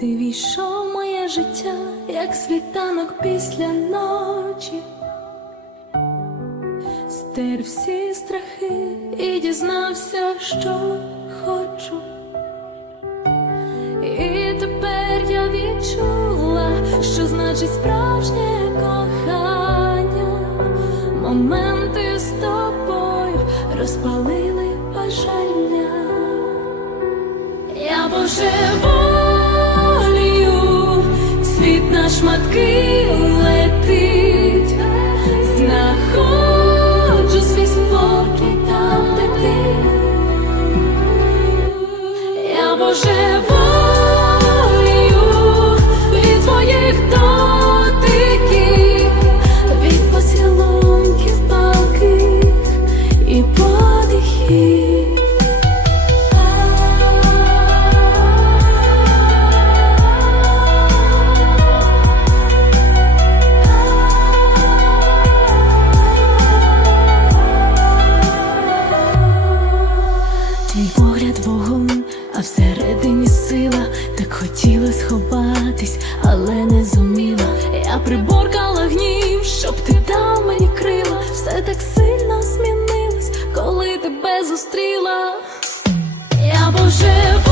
Ти війшов моє життя, як світанок після ночі, стер всі страхи і дізнався, що хочу. І тепер я відчула, що значить справжнє кохання. Моменти з тобою розпалили бажання. Я божеволію, світ на шматки летить, знаходжу свій спокій там, де ти. Я божеволію від твоїх дотиків, від поцілунків палких і подихів. Погляд вогонь, а всередині сила, так хотіла сховатись, але не зуміла. Я приборкала гнів, щоб ти дав мені крила. Все так сильно змінилось, коли тебе зустріла. Я божеволію,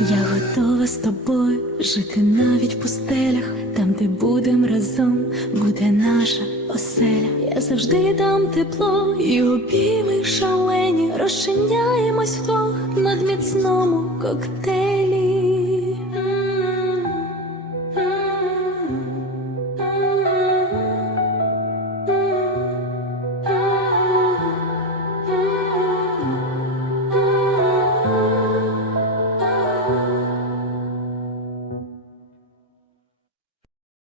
Я готова з тобою жити навіть в пустелях, там, де будем разом, буде наша оселя. Я завжди дам тепло і обійми шалені, розчиняємось вдвох над міцному коктейлі.